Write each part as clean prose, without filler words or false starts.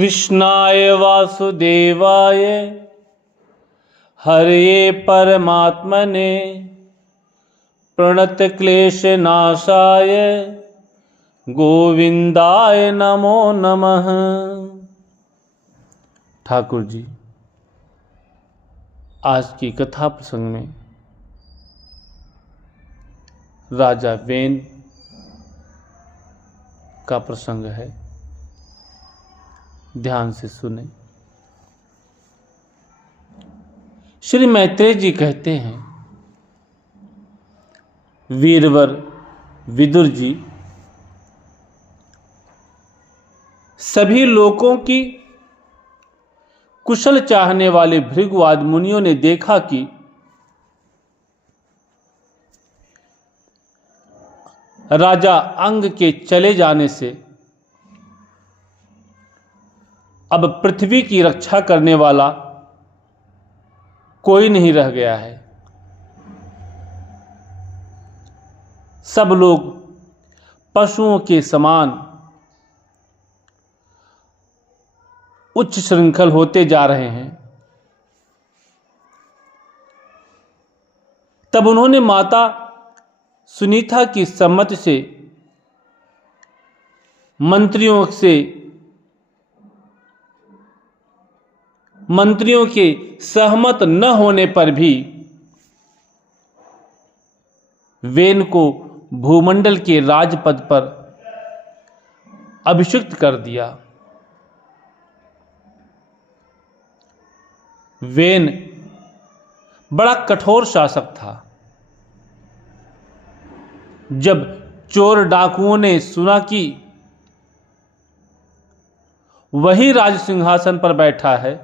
कृष्णाय वासुदेवाय हरये परमात्मने प्रणतक्लेशनाशाय गोविंदाय नमो नमः। ठाकुर जी, आज की कथा प्रसंग में राजा वेन का प्रसंग है। ध्यान से सुने। श्री मैत्रेय जी कहते हैं, वीरवर विदुर जी, सभी लोगों की कुशल चाहने वाले भृगुवाद मुनियों ने देखा कि राजा अंग के चले जाने से अब पृथ्वी की रक्षा करने वाला कोई नहीं रह गया है। सब लोग पशुओं के समान उच्च श्रृंखल होते जा रहे हैं। तब उन्होंने माता सुनीता की सम्मति से मंत्रियों के सहमत न होने पर भी वेन को भूमंडल के राजपद पर अभिषिक्त कर दिया। वेन बड़ा कठोर शासक था। जब चोर डाकुओं ने सुना कि वही राज सिंहासन पर बैठा है,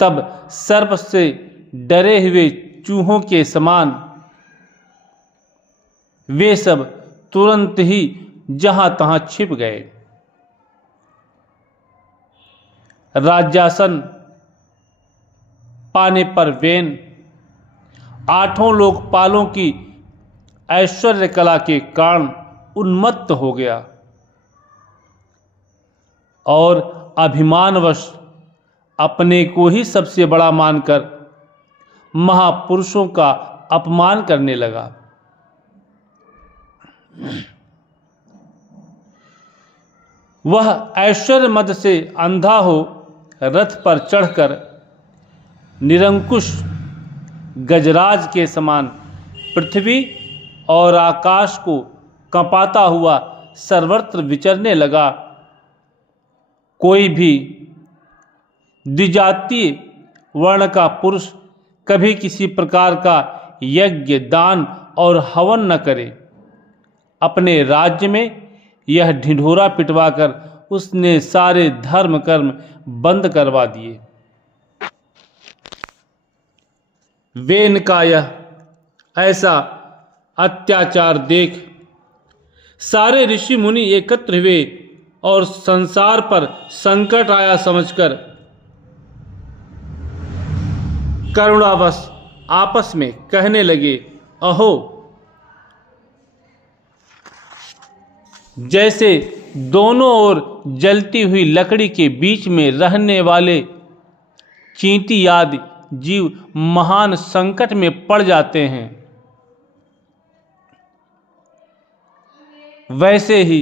तब सर्प से डरे हुए चूहों के समान वे सब तुरंत ही जहां तहां छिप गए। राज्यासन पाने पर वेन 8 लोकपालों की ऐश्वर्य कला के कारण उन्मत्त हो गया और अभिमानवश अपने को ही सबसे बड़ा मानकर महापुरुषों का अपमान करने लगा। वह ऐश्वर्य मद से अंधा हो रथ पर चढ़कर निरंकुश गजराज के समान पृथ्वी और आकाश को कंपाता हुआ सर्वत्र विचरने लगा। कोई भी द्विजातीय वर्ण का पुरुष कभी किसी प्रकार का यज्ञ, दान और हवन न करे। अपने राज्य में यह ढिंढोरा पिटवाकर उसने सारे धर्म कर्म बंद करवा दिए। वेन का यह ऐसा अत्याचार देख सारे ऋषि मुनि एकत्र हुए और संसार पर संकट आया समझकर करुणावश आपस में कहने लगे, अहो, जैसे दोनों ओर जलती हुई लकड़ी के बीच में रहने वाले चींटी आदि जीव महान संकट में पड़ जाते हैं, वैसे ही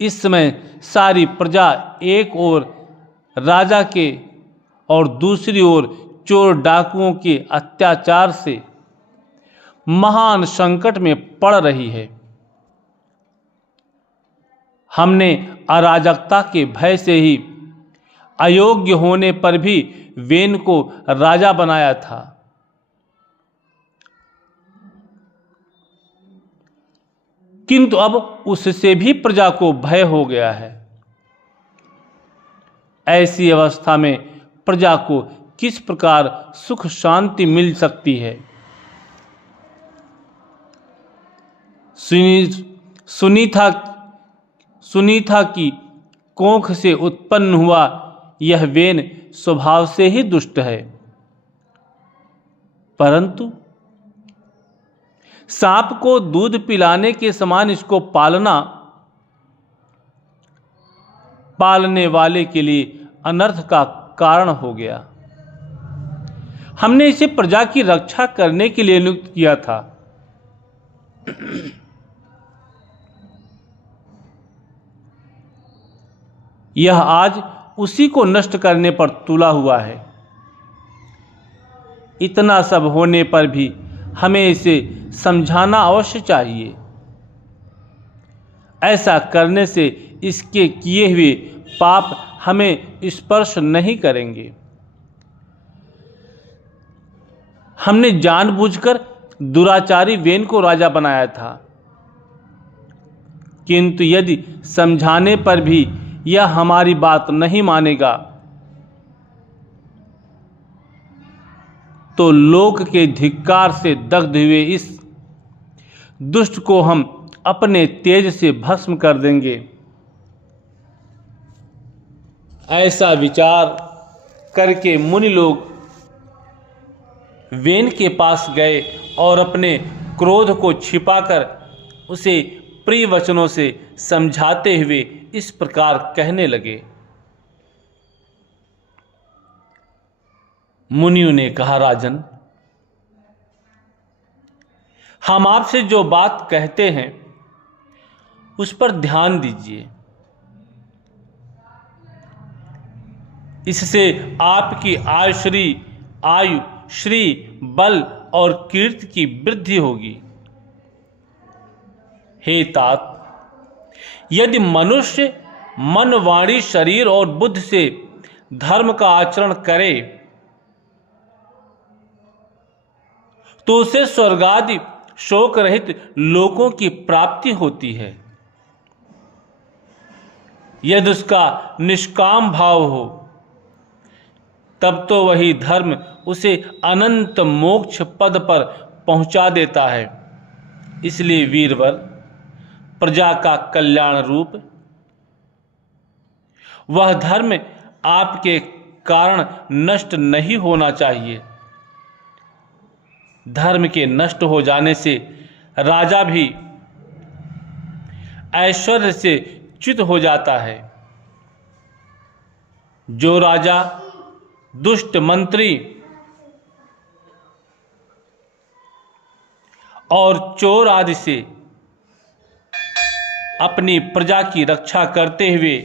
इस समय सारी प्रजा एक ओर राजा के और दूसरी ओर चोर डाकुओं के अत्याचार से महान संकट में पड़ रही है। हमने अराजकता के भय से ही अयोग्य होने पर भी वेन को राजा बनाया था। किंतु अब उससे भी प्रजा को भय हो गया है। ऐसी अवस्था में प्रजा को किस प्रकार सुख शांति मिल सकती है? सुनीता की कोख से उत्पन्न हुआ यह वेन स्वभाव से ही दुष्ट है, परंतु सांप को दूध पिलाने के समान इसको पालना पालने वाले के लिए अनर्थ का कारण हो गया। हमने इसे प्रजा की रक्षा करने के लिए नियुक्त किया था। यह आज उसी को नष्ट करने पर तुला हुआ है। इतना सब होने पर भी हमें इसे समझाना अवश्य चाहिए। ऐसा करने से इसके किए हुए पाप हमें स्पर्श नहीं करेंगे। हमने जानबूझकर दुराचारी वेन को राजा बनाया था, किंतु यदि समझाने पर भी यह हमारी बात नहीं मानेगा तो लोक के धिक्कार से दग्ध हुए इस दुष्ट को हम अपने तेज से भस्म कर देंगे। ऐसा विचार करके मुनि लोग वेन के पास गए और अपने क्रोध को छिपाकर उसे प्रिय वचनों से समझाते हुए इस प्रकार कहने लगे। मुनियों ने कहा, राजन, हम आपसे जो बात कहते हैं उस पर ध्यान दीजिए। इससे आपकी आयु, श्री, बल और कीर्ति की वृद्धि होगी। हे तात, यदि मनुष्य मन, वाणी, शरीर और बुद्धि से धर्म का आचरण करे तो उसे स्वर्गादि शोक रहित लोकों की प्राप्ति होती है। यदि उसका निष्काम भाव हो तब तो वही धर्म उसे अनंत मोक्ष पद पर पहुंचा देता है। इसलिए वीरवर, प्रजा का कल्याण रूप वह धर्म आपके कारण नष्ट नहीं होना चाहिए। धर्म के नष्ट हो जाने से राजा भी ऐश्वर्य से च्युत हो जाता है। जो राजा दुष्ट मंत्री और चोर आदि से अपनी प्रजा की रक्षा करते हुए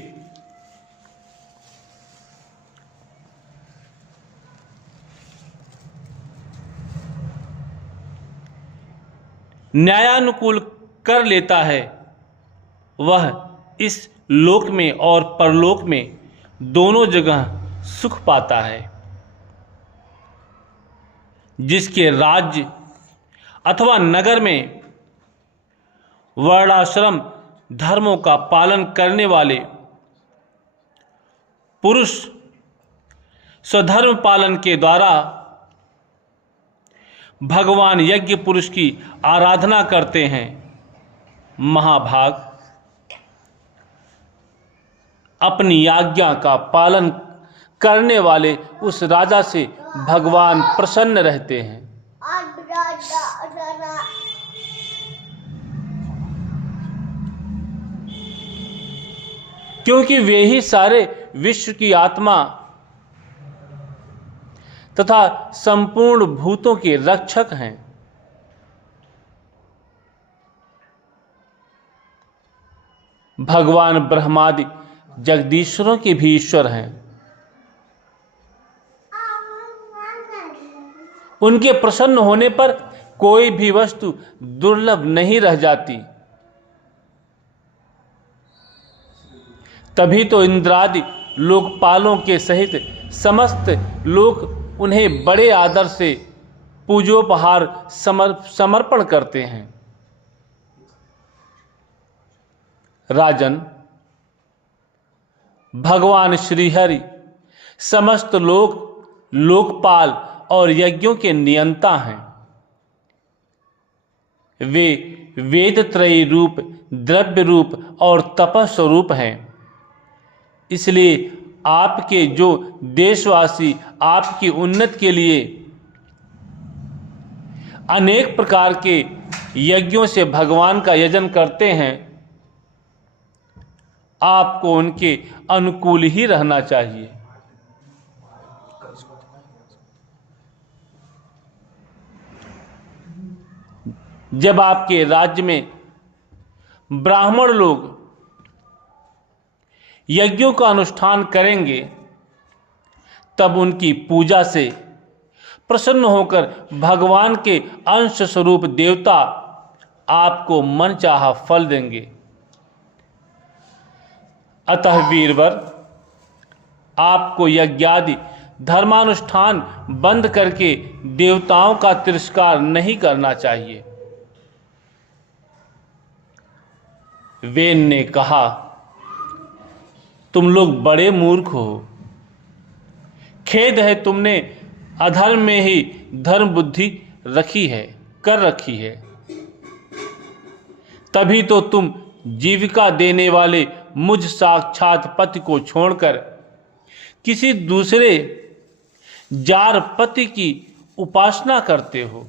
न्यायानुकूल कर लेता है, वह इस लोक में और परलोक में दोनों जगह सुख पाता है। जिसके राज्य अथवा नगर में वर्णाश्रम धर्मों का पालन करने वाले पुरुष स्वधर्म पालन के द्वारा भगवान यज्ञ पुरुष की आराधना करते हैं, महाभाग, अपनी आज्ञा का पालन करने वाले उस राजा से भगवान प्रसन्न रहते हैं। क्योंकि वे ही सारे विश्व की आत्मा तथा संपूर्ण भूतों के रक्षक हैं। भगवान ब्रह्मादि जगदीश्वरों के भी ईश्वर हैं। उनके प्रसन्न होने पर कोई भी वस्तु दुर्लभ नहीं रह जाती। तभी तो इंद्रादि लोकपालों के सहित समस्त लोग उन्हें बड़े आदर से पूजोपहार समर्पण करते हैं। राजन, भगवान श्रीहरि समस्त लोकपाल और यज्ञों के नियंता हैं। वे वेदत्रयी रूप, द्रव्य रूप और तपः स्वरूप हैं। इसलिए आपके जो देशवासी आपकी उन्नति के लिए अनेक प्रकार के यज्ञों से भगवान का यजन करते हैं, आपको उनके अनुकूल ही रहना चाहिए। जब आपके राज्य में ब्राह्मण लोग यज्ञों का अनुष्ठान करेंगे, तब उनकी पूजा से प्रसन्न होकर भगवान के अंश स्वरूप देवता आपको मनचाहा फल देंगे। अतः वीरवर, आपको यज्ञादि धर्मानुष्ठान बंद करके देवताओं का तिरस्कार नहीं करना चाहिए। वेन ने कहा, तुम लोग बड़े मूर्ख हो। खेद है, तुमने अधर्म में ही धर्म बुद्धि कर रखी है। तभी तो तुम जीविका देने वाले मुझ साक्षात पति को छोड़कर किसी दूसरे जार पति की उपासना करते हो।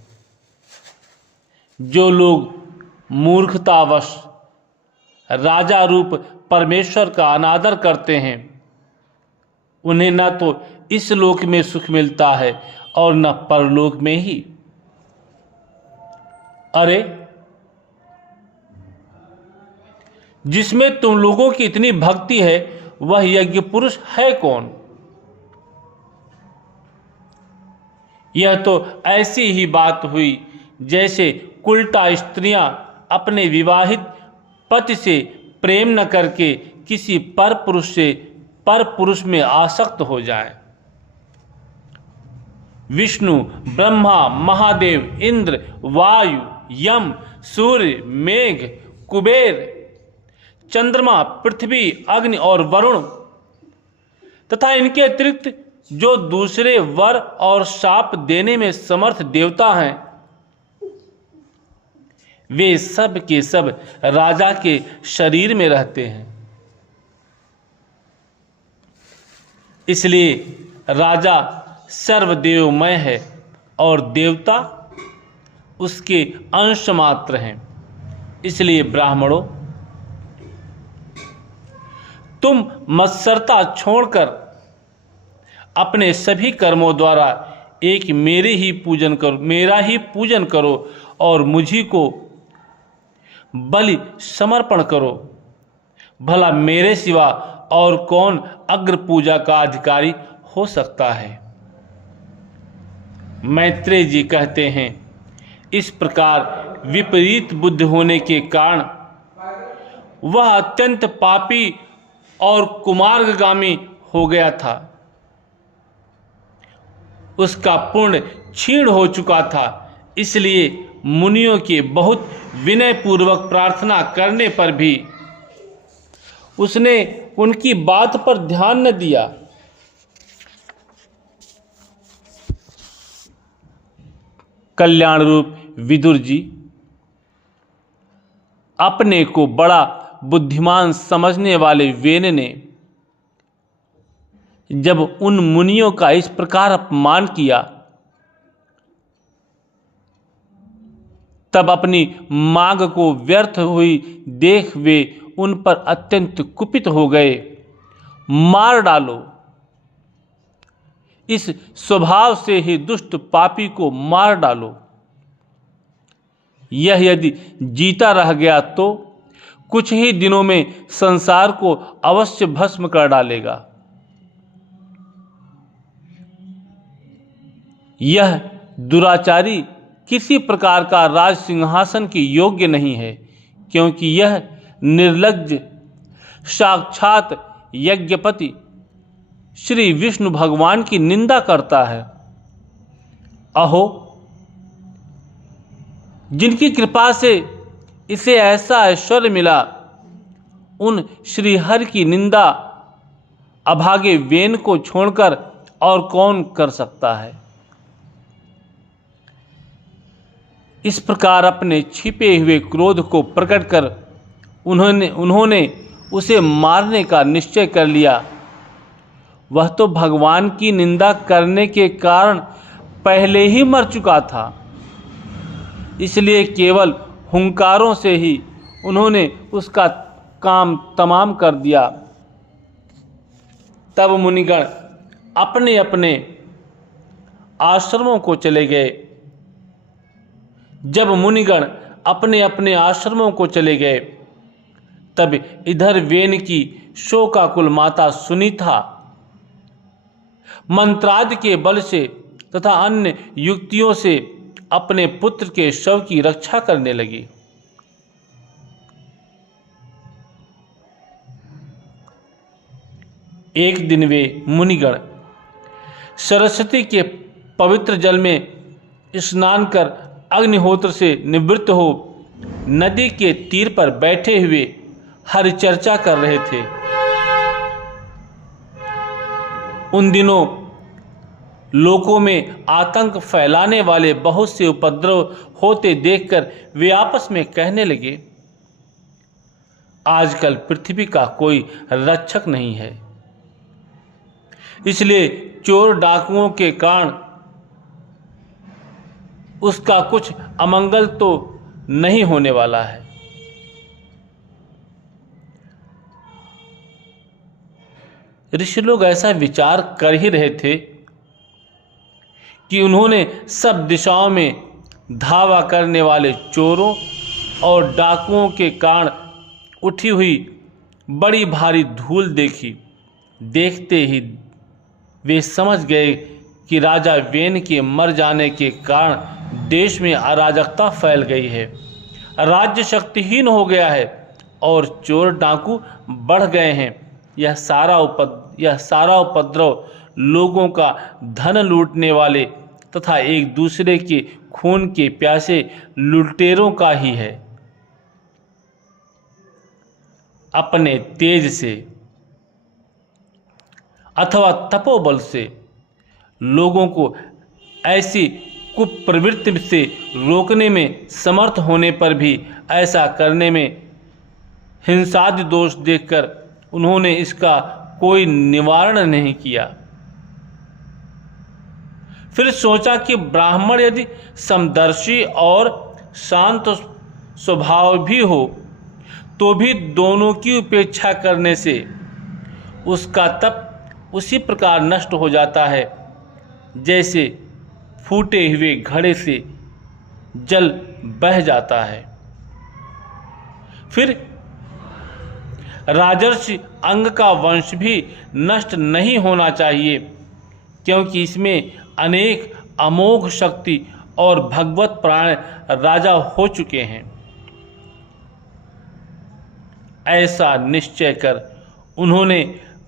जो लोग मूर्खतावश राजा रूप परमेश्वर का अनादर करते हैं, उन्हें न तो इस लोक में सुख मिलता है और न परलोक में ही। अरे, जिसमें तुम लोगों की इतनी भक्ति है, वह यज्ञ पुरुष है कौन? यह तो ऐसी ही बात हुई जैसे कुलटा स्त्रियां अपने विवाहित पति से प्रेम न करके किसी पर पुरुष में आसक्त हो जाएं। विष्णु, ब्रह्मा, महादेव, इंद्र, वायु, यम, सूर्य, मेघ, कुबेर, चंद्रमा, पृथ्वी, अग्नि और वरुण तथा इनके अतिरिक्त जो दूसरे वर और शाप देने में समर्थ देवता हैं, वे सब के सब राजा के शरीर में रहते हैं। इसलिए राजा सर्वदेवमय है और देवता उसके अंश मात्र हैं। इसलिए ब्राह्मणों, तुम मत्सरता छोड़कर अपने सभी कर्मों द्वारा एक मेरा ही पूजन करो और मुझी को बलि समर्पण करो। भला मेरे सिवा और कौन अग्र पूजा का अधिकारी हो सकता है? मैत्रेय जी कहते हैं, इस प्रकार विपरीत बुद्धि होने के कारण वह अत्यंत पापी और कुमार्गगामी हो गया था। उसका पुण्य क्षीण हो चुका था। इसलिए मुनियों के बहुत विनय पूर्वक प्रार्थना करने पर भी उसने उनकी बात पर ध्यान न दिया। कल्याण रूप विदुर जी अपने को बड़ा बुद्धिमान समझने वाले वेन ने जब उन मुनियों का इस प्रकार अपमान किया, तब अपनी मांग को व्यर्थ हुई देख वे उन पर अत्यंत कुपित हो गए। मार डालो, इस स्वभाव से ही दुष्ट पापी को मार डालो। यह यदि जीता रह गया तो कुछ ही दिनों में संसार को अवश्य भस्म कर डालेगा। यह दुराचारी किसी प्रकार का राज सिंहासन के योग्य नहीं है, क्योंकि यह निर्लज्ज साक्षात यज्ञपति श्री विष्णु भगवान की निंदा करता है। अहो, जिनकी कृपा से इसे ऐसा ऐश्वर्य मिला, उन श्री हरि की निंदा अभागे वेन को छोड़कर और कौन कर सकता है? इस प्रकार अपने छिपे हुए क्रोध को प्रकट कर उन्होंने उसे मारने का निश्चय कर लिया। वह तो भगवान की निंदा करने के कारण पहले ही मर चुका था। इसलिए केवल हुंकारों से ही उन्होंने उसका काम तमाम कर दिया। तब मुनिगण अपने अपने आश्रमों को चले गए। जब मुनिगण अपने अपने आश्रमों को चले गए तब इधर वेन की शोकाकुल माता सुनीता मंत्रादि के बल से तथा अन्य युक्तियों से अपने पुत्र के शव की रक्षा करने लगी। एक दिन वे मुनिगण सरस्वती के पवित्र जल में स्नान कर अग्निहोत्र से निवृत्त हो नदी के तीर पर बैठे हुए हरिचर्चा कर रहे थे। उन दिनों लोकों में आतंक फैलाने वाले बहुत से उपद्रव होते देखकर वे आपस में कहने लगे, आजकल पृथ्वी का कोई रक्षक नहीं है, इसलिए चोर डाकुओं के कारण उसका कुछ अमंगल तो नहीं होने वाला है। ऋषि लोग ऐसा विचार कर ही रहे थे कि उन्होंने सब दिशाओं में धावा करने वाले चोरों और डाकुओं के कारण उठी हुई बड़ी भारी धूल देखी। देखते ही वे समझ गए कि राजा वेन के मर जाने के कारण देश में अराजकता फैल गई है, राज्य शक्तिहीन हो गया है और चोर डाकू बढ़ गए हैं। यह सारा उपद्रव लोगों का धन लूटने वाले तथा एक दूसरे के खून के प्यासे लुटेरों का ही है। अपने तेज से अथवा तपोबल से लोगों को ऐसी कुप्रवृत्ति से रोकने में समर्थ होने पर भी ऐसा करने में हिंसादि दोष देखकर उन्होंने इसका कोई निवारण नहीं किया। फिर सोचा कि ब्राह्मण यदि समदर्शी और शांत स्वभाव भी हो तो भी दोनों की उपेक्षा करने से उसका तप उसी प्रकार नष्ट हो जाता है जैसे फूटे हुए घड़े से जल बह जाता है। फिर राजर्षि अंग का वंश भी नष्ट नहीं होना चाहिए, क्योंकि इसमें अनेक अमोघ शक्ति और भगवत प्राण राजा हो चुके हैं। ऐसा निश्चय कर उन्होंने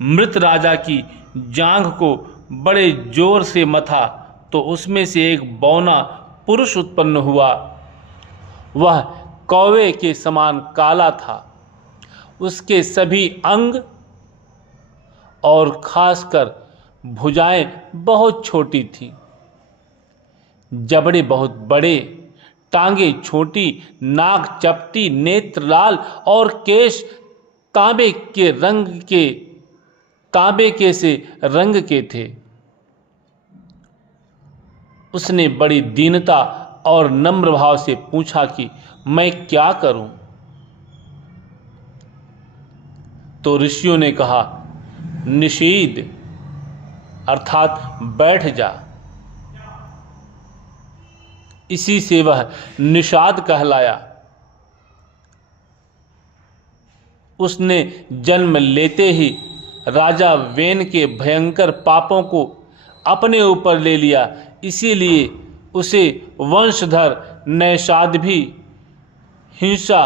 मृत राजा की जांघ को बड़े जोर से मथा तो उसमें से एक बौना पुरुष उत्पन्न हुआ। वह कौवे के समान काला था। उसके सभी अंग और खासकर भुजाएं बहुत छोटी थीं, जबड़े बहुत बड़े, टांगे छोटी, नाक चपटी, नेत्र लाल और केश तांबे के से रंग के थे। उसने बड़ी दीनता और नम्र भाव से पूछा कि मैं क्या करूं? तो ऋषियों ने कहा, निषीद अर्थात बैठ जा। इसी से वह निषाद कहलाया। उसने जन्म लेते ही राजा वेन के भयंकर पापों को अपने ऊपर ले लिया, इसीलिए उसे वंशधर नैषाद भी हिंसा,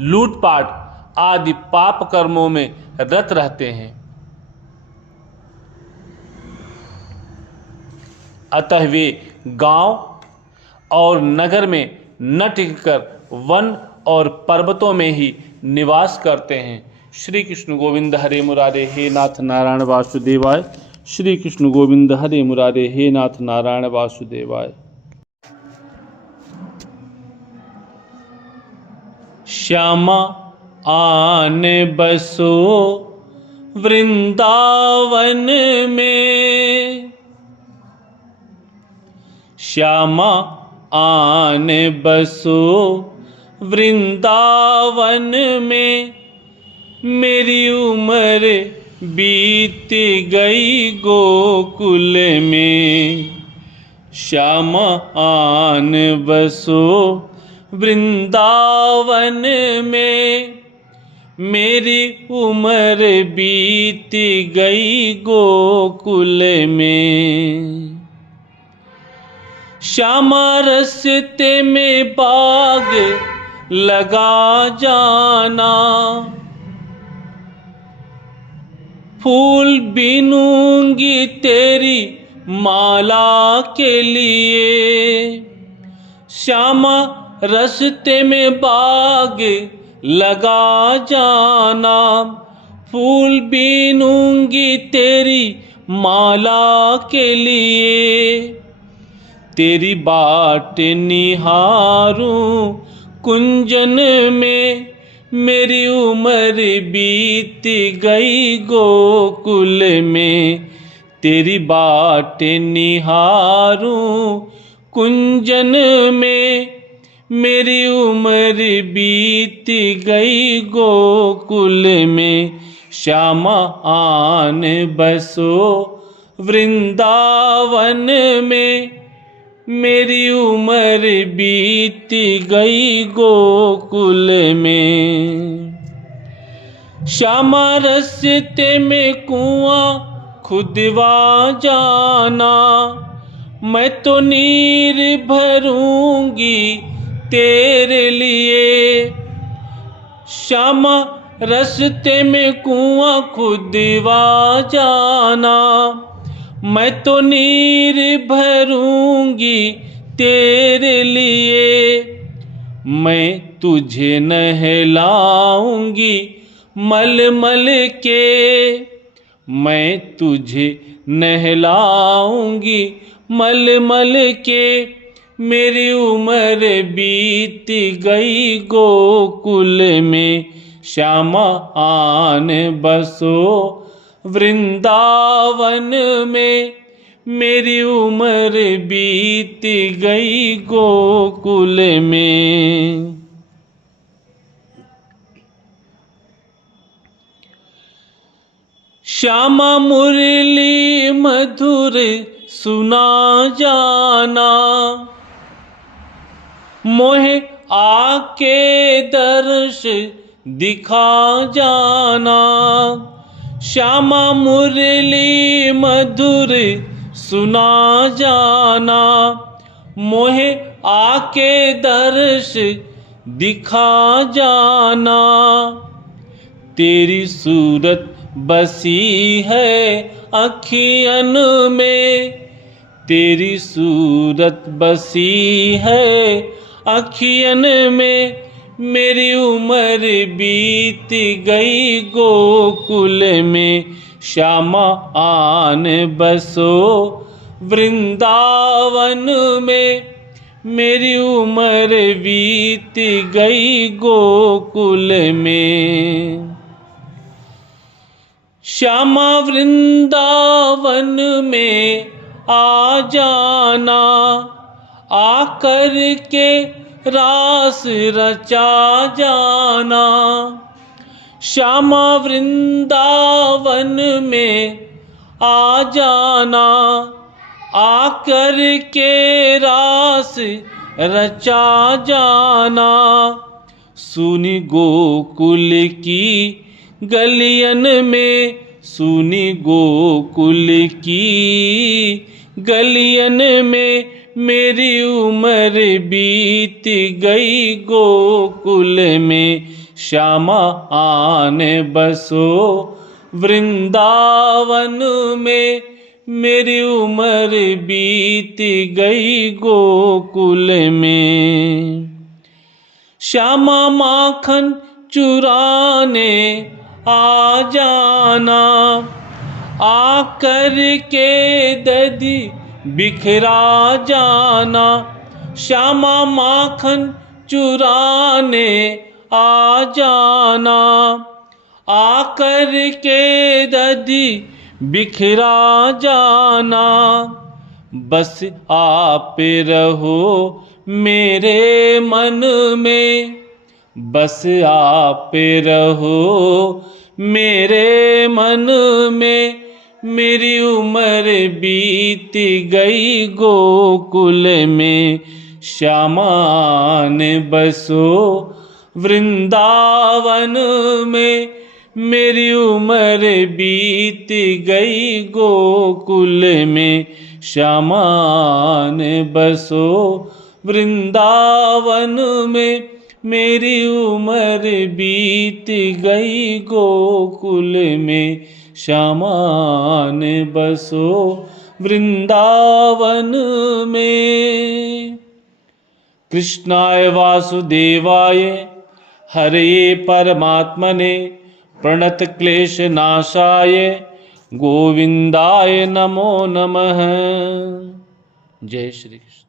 लूटपाट आदि पाप कर्मों में रत रहते हैं। अतः वे गांव और नगर में न टिककर वन और पर्वतों में ही निवास करते हैं। श्री कृष्ण गोविंद हरे मुरारे, हे नाथ नारायण वासुदेवाय। श्री कृष्ण गोविंद हरे मुरारे, हे नाथ नारायण वासुदेवाय। श्यामा आन बसो वृंदावन में, श्यामा आन बसो वृंदावन में, मेरी उम्र बीत गई गोकुल में, श्याम आन बसो वृंदावन में। मेरी उम्र बीत गई गोकुल में, श्यामा रस्ते में बाग लगा जाना, फूल बीनूंगी तेरी माला के लिए। श्यामा रस्ते में बाग लगा जाना, फूल बीनूंगी तेरी माला के लिए। तेरी बाट निहारूं कुंजन में, मेरी उम्र बीत गई गोकुल में। तेरी बाट निहारूं कुंजन में, मेरी उम्र बीत गई गोकुल में। श्यामा आन बसो वृंदावन में, मेरी उम्र बीत गई गोकुल में। श्यामा रस्ते में कुआं खुदवा जाना, मैं तो नीर भरूंगी तेरे लिए। श्यामा रस्ते में कुआं खुदवा जाना, मैं तो नीर भरूंगी तेरे लिए। मैं तुझे नहलाऊंगी मलमल के, मैं तुझे नहलाऊंगी मलमल के। मेरी उम्र बीत गई गोकुल में, श्यामा आन बसो वृंदावन में। मेरी उम्र बीत गई गोकुल में। श्यामा मुरली मधुर सुना जाना, मोहे आके दर्श दिखा जाना। श्यामा मुरली मधुर सुना जाना, मोहे आके दर्श दिखा जाना। तेरी सूरत बसी है अखियन में, तेरी सूरत बसी है अखियन में। मेरी उम्र बीत गई गोकुल में, श्यामा आन बसो वृंदावन में। मेरी उम्र बीत गई गोकुल में। श्यामा वृंदावन में आ जाना, आकर के रास रचा जाना। श्यामा वृंदावन में आ जाना, आकर के रास रचा जाना। सुनी गोकुल की गलियन में, सुनी गोकुल की गलियन में। मेरी उम्र बीत गई गोकुल में, श्यामा आन बसो वृंदावन में। मेरी उम्र बीत गई गोकुल में। श्यामा माखन चुराने आ जाना, आकर के दधी बिखरा जाना। श्यामा माखन चुराने आ जाना, आकर के दधी बिखरा जाना। बस आप रहो मेरे मन में, बस आप रहो मेरे मन में। मेरी उम्र बीत गई गोकुल में, श्यामा ने बसो वृंदावन में। मेरी उम्र बीत गई गोकुल में, श्यामा ने बसो वृंदावन में। मेरी उम्र बीत गई गोकुल में, श्यामा ने बसो वृंदावन में। कृष्णाय वासुदेवाय हरे परमात्मने प्रणत क्लेश नाशाय गोविंदाय नमो नमः। जय श्री कृष्ण।